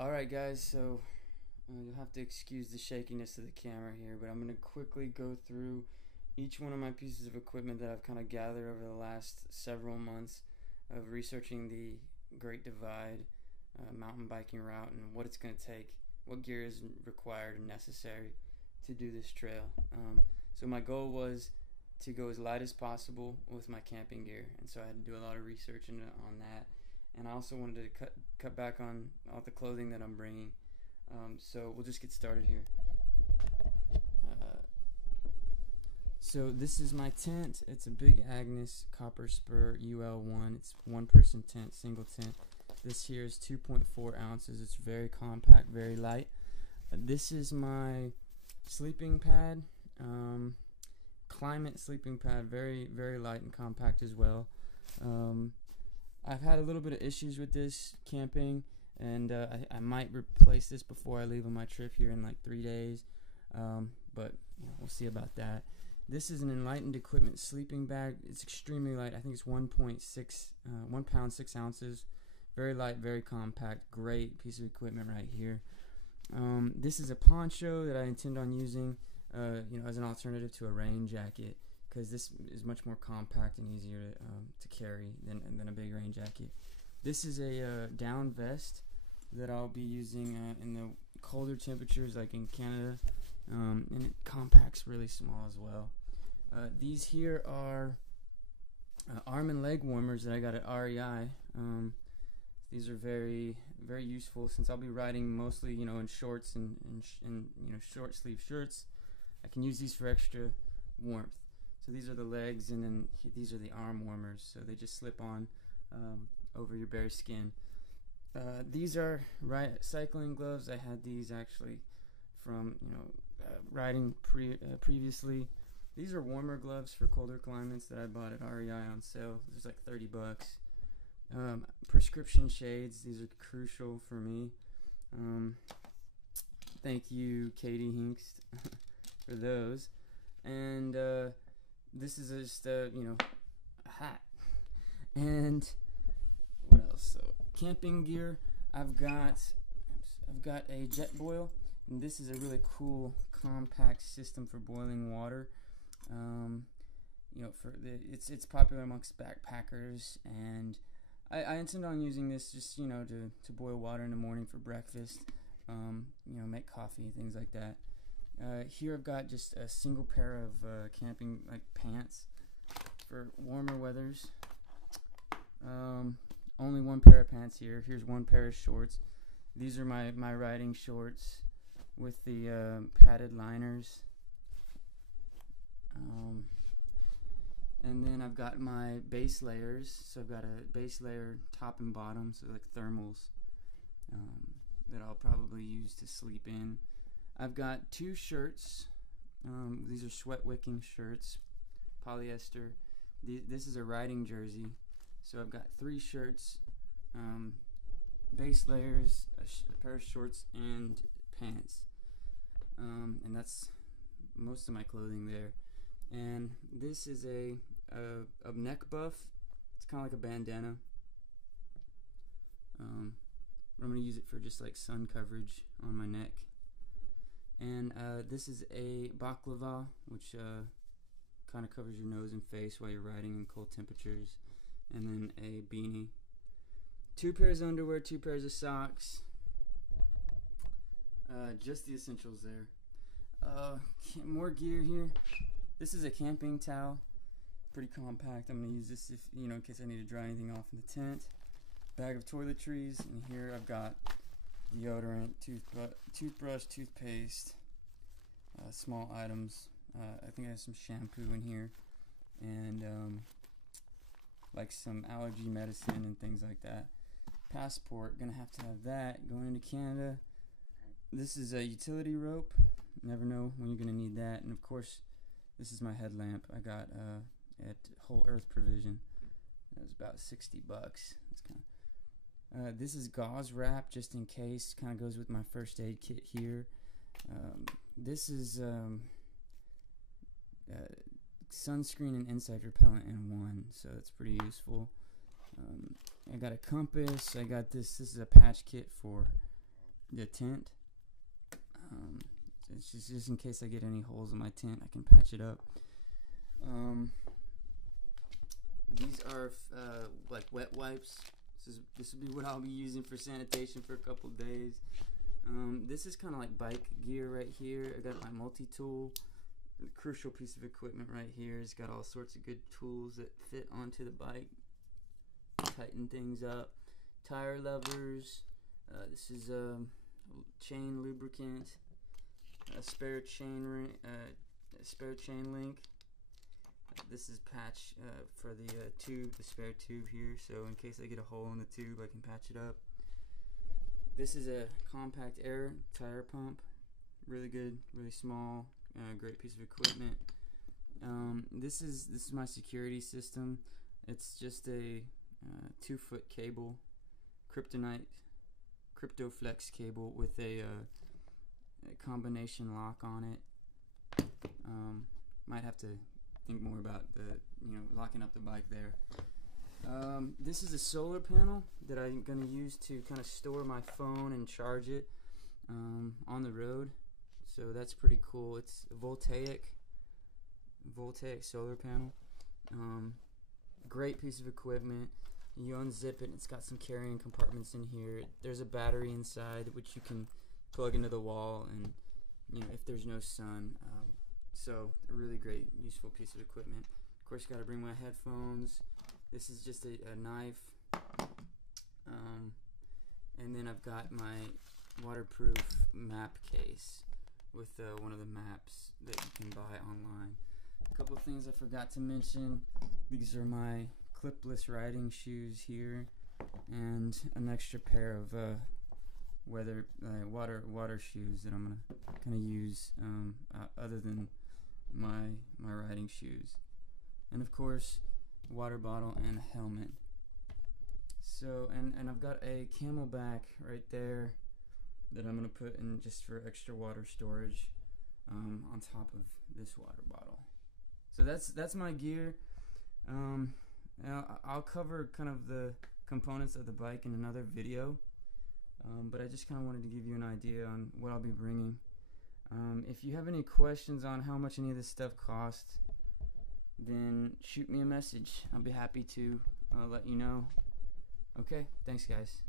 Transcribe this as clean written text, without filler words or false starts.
Alright guys, so you'll have to excuse the shakiness of the camera here, but I'm going to quickly go through each one of my pieces of equipment that I've kind of gathered over the last several months of researching the Great Divide mountain biking route and what it's going to take, what gear is required and necessary to do this trail. So my goal was to go as light as possible with my camping gear, and so I had to do a lot of research on that. And I also wanted to cut back on all the clothing that I'm bringing. So we'll just get started here. So this is my tent. It's a big Agnes Copper Spur UL1. It's one person tent, single tent. This here is 2.4 ounces. It's very compact, very light. This is my sleeping pad, Climate sleeping pad, very, very light and compact as well. I've had a little bit of issues with this camping, and I might replace this before I leave on my trip here in like 3 days, but we'll see about that. This is an Enlightened Equipment sleeping bag. It's extremely light. I think it's 1 pound 6 ounces. Very light, very compact. Great piece of equipment right here. This is a poncho that I intend on using as an alternative to a rain jacket, because this is much more compact and easier to carry than a big rain jacket. This is a down vest that I'll be using in the colder temperatures like in Canada, and it compacts really small as well. These here are arm and leg warmers that I got at REI. These are very, very useful since I'll be riding mostly in shorts and short sleeve shirts. I can use these for extra warmth. So these are the legs, and then these are the arm warmers, so they just slip on over your bare skin. These are cycling gloves. I had these actually from riding previously. These are warmer gloves for colder climates that I bought at REI on sale. It was like $30. Prescription shades. These are crucial for me. Thank you, Katie Hinkst, for those. And this is just a hat. And what else? So camping gear. I've got a jet boil, and this is a really cool compact system for boiling water. It's popular amongst backpackers, and I intend on using this just to boil water in the morning for breakfast. Make coffee, things like that. Here I've got just a single pair of camping pants for warmer weathers. Only one pair of pants here. Here's one pair of shorts. These are my riding shorts with the padded liners. And then I've got my base layers. So I've got a base layer top and bottom, so like thermals, that I'll probably use to sleep in. I've got 2 shirts. These are sweat wicking shirts, polyester. This is a riding jersey. So I've got 3 shirts, base layers, a pair of shorts, and pants. And that's most of my clothing there. And this is a neck buff. It's kind of like a bandana. I'm going to use it for just like sun coverage on my neck. And this is a baklava, which kind of covers your nose and face while you're riding in cold temperatures. And then a beanie. 2 pairs of underwear, 2 pairs of socks. Just the essentials there. More gear here. This is a camping towel. Pretty compact. I'm going to use this if in case I need to dry anything off in the tent. Bag of toiletries, and here I've got deodorant, toothbrush, toothpaste, small items. I think I have some shampoo in here, and like some allergy medicine and things like that. Passport, gonna have to have that going into Canada. This is a utility rope. Never know when you're gonna need that. And of course, this is my headlamp I got at Whole Earth Provision. That was about $60. It's this is gauze wrap just in case. Kind of goes with my first aid kit here. This is sunscreen and insect repellent in one, so it's pretty useful. I got a compass. I got this. This is a patch kit for the tent. It's just in case I get any holes in my tent, I can patch it up. These are like wet wipes. This will be what I'll be using for sanitation for a couple days. This is kind of like bike gear right here. I got my multi-tool, the crucial piece of equipment right here. It's got all sorts of good tools that fit onto the bike, tighten things up. Tire levers. This is chain lubricant. A spare chain link. This is patch for the tube, the spare tube here, so in case I get a hole in the tube I can patch it up. This is a compact air tire pump, really good, really small, great piece of equipment. This is my security system. It's just a 2-foot cable, CryptoFlex cable with a combination lock on it. Might have to think more about locking up the bike there. This is a solar panel that I'm going to use to kind of store my phone and charge it on the road. So that's pretty cool. It's a voltaic solar panel. Great piece of equipment. You unzip it and it's got some carrying compartments in here. There's a battery inside which you can plug into the wall, and if there's no sun. So a really great, useful piece of equipment. Of course, got to bring my headphones. This is just a knife, and then I've got my waterproof map case with one of the maps that you can buy online. A couple of things I forgot to mention. These are my clipless riding shoes here, and an extra pair of water shoes that I'm gonna kind of use other than my riding shoes, and of course water bottle and a helmet. So and I've got a Camelback right there that I'm gonna put in just for extra water storage on top of this water bottle. So that's my gear. I'll cover kind of the components of the bike in another video. But I just kind of wanted to give you an idea on what I'll be bringing. If you have any questions on how much any of this stuff costs, then shoot me a message. I'll be happy to let you know. Okay, thanks guys.